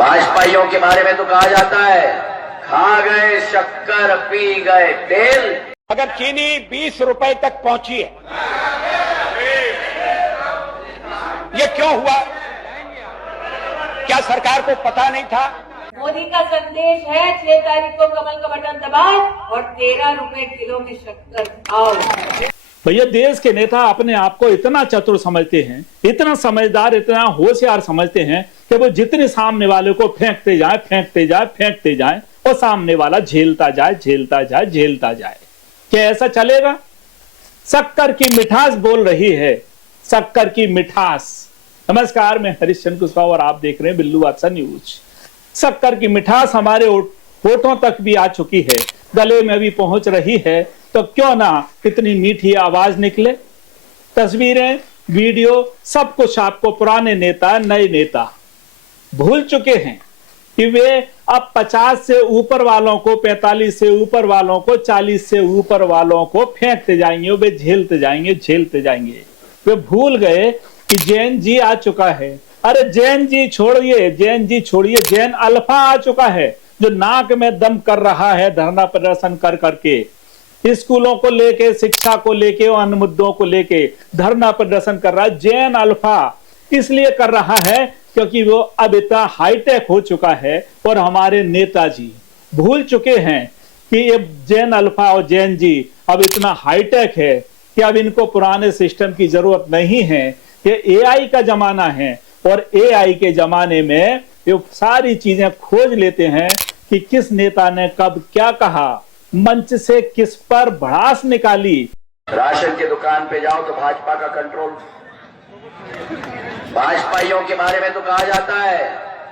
भाजपाइयों के बारे में तो कहा जाता है, खा गए शक्कर पी गए तेल। अगर चीनी 20 रुपए तक पहुंची है, ये क्यों हुआ? क्या सरकार को पता नहीं था? मोदी का संदेश है 6 तारीख को कमल का बटन दबाओ और 13 रुपए किलो में शक्कर खाओ। भैया, देश के नेता अपने आप को इतना चतुर समझते हैं, इतना समझदार, इतना होशियार समझते हैं कि वो जितने सामने वाले को फेंकते जाए और सामने वाला झेलता जाए। क्या ऐसा चलेगा? शक्कर की मिठास बोल रही है, शक्कर की मिठास। नमस्कार, मैं हरिश्चंद्र कुशवाहा और आप देख रहे हैं बिल्लू बादशाह न्यूज। शक्कर की मिठास हमारे होठों तक भी आ चुकी है, गले में भी पहुंच रही है, तो क्यों ना कितनी मीठी आवाज निकले। तस्वीरें, वीडियो, सब कुछ आपको पुराने नेता, नए नेता भूल चुके हैं कि वे अब 50 से ऊपर वालों को, 45 से ऊपर वालों को, 40 से ऊपर वालों को फेंकते जाएंगे, वे झेलते जाएंगे। वे भूल गए कि जैन जी आ चुका है। अरे जैन जी छोड़िए, जैन अल्फा आ चुका है, जो नाक में दम कर रहा है धरना प्रदर्शन कर करके, स्कूलों को लेके, शिक्षा को लेके और अन्य मुद्दों को लेके धरना प्रदर्शन कर रहा है। जैन अल्फा इसलिए कर रहा है क्योंकि वो अब इतना हाईटेक हो चुका है और हमारे नेताजी भूल चुके हैं कि ये जैन अल्फा और जैन जी अब इतना हाईटेक है कि अब इनको पुराने सिस्टम की जरूरत नहीं है। ये एआई का जमाना है और एआई के जमाने में ये सारी चीजें खोज लेते हैं कि किस नेता ने कब क्या कहा, मंच से किस पर भड़ास निकाली। राशन की दुकान पे जाओ तो भाजपा का कंट्रोल। भाजपाइयों के बारे में तो कहा जाता है,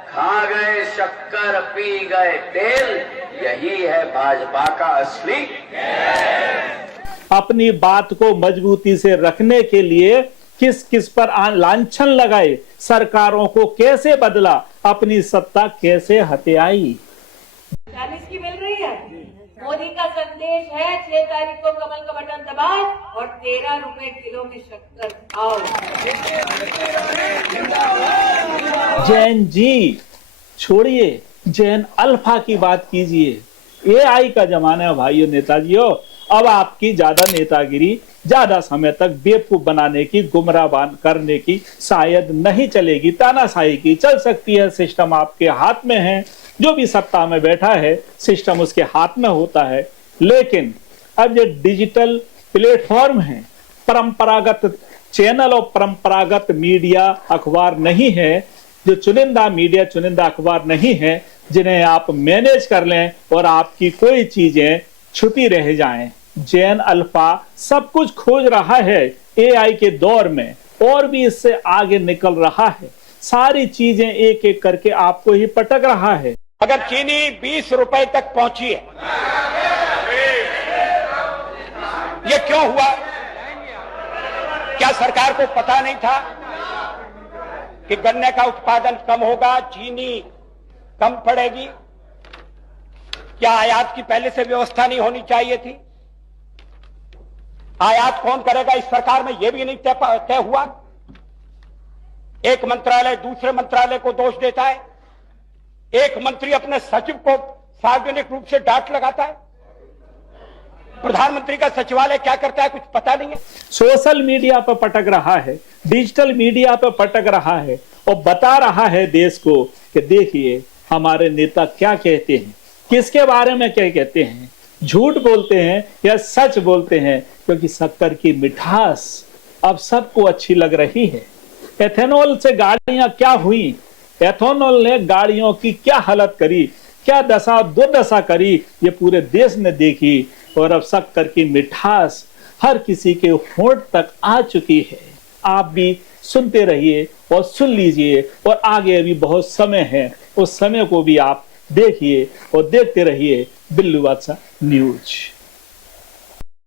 खा गए शक्कर पी गए तेल। यही है भाजपा का असली। अपनी बात को मजबूती से रखने के लिए किस किस पर लांछन लगाए, सरकारों को कैसे बदला, अपनी सत्ता कैसे हथियाई। 40 की मिल रही है। मोदी का संदेश है 6 तारीख को कमल का बटन दबाओ और 13 रुपए किलो में शक्कर खाओ। जैन जी छोड़िए, जैन अल्फा की बात कीजिए। एआई का जमाना है भाइयों, नेताजियों। अब आपकी ज्यादा नेतागिरी ज्यादा समय तक बेवकूफ बनाने की, गुमराह करने की शायद नहीं चलेगी। तानाशाही की चल सकती है, सिस्टम आपके हाथ में है। जो भी सत्ता में बैठा है सिस्टम उसके हाथ में होता है। लेकिन अब जो डिजिटल प्लेटफॉर्म है, परंपरागत चैनल और परंपरागत मीडिया अखबार नहीं है, जो चुनिंदा मीडिया, चुनिंदा अखबार नहीं है जिन्हें आप मैनेज कर लें और आपकी कोई चीजें छुपी रह जाएं। जैन अल्फा सब कुछ खोज रहा है एआई के दौर में और भी इससे आगे निकल रहा है। सारी चीजें एक एक करके आपको ही पटक रहा है। अगर चीनी 20 रुपए तक पहुंची है, ये क्यों हुआ? क्या सरकार को पता नहीं था कि गन्ने का उत्पादन कम होगा, चीनी कम पड़ेगी? क्या आयात की पहले से व्यवस्था नहीं होनी चाहिए थी? आयात कौन करेगा इस सरकार में यह भी नहीं तय हुआ। एक मंत्रालय दूसरे मंत्रालय को दोष देता है, एक मंत्री अपने सचिव को सार्वजनिक रूप से डांट लगाता है। प्रधानमंत्री का सचिवालय क्या करता है कुछ पता नहीं है। सोशल मीडिया पर पटक रहा है, डिजिटल मीडिया पर पटक रहा है और बता रहा है देश को कि देखिए हमारे नेता क्या कहते हैं, किसके बारे में क्या कहते हैं, झूठ बोलते हैं या सच बोलते हैं। क्योंकि शक्कर की मिठास अब सबको अच्छी लग रही है। एथेनॉल से गाड़ियां क्या हुई, एथेनॉल ने गाड़ियों की क्या हालत करी, क्या दशा दुर्दशा करी, ये पूरे देश ने देखी। और अब शक्कर की मिठास हर किसी के होंठ तक आ चुकी है। आप भी सुनते रहिए और सुन लीजिए और आगे अभी बहुत समय है, उस समय को भी आप देखिए और देखते रहिए बिल्लू बादशाह न्यूज।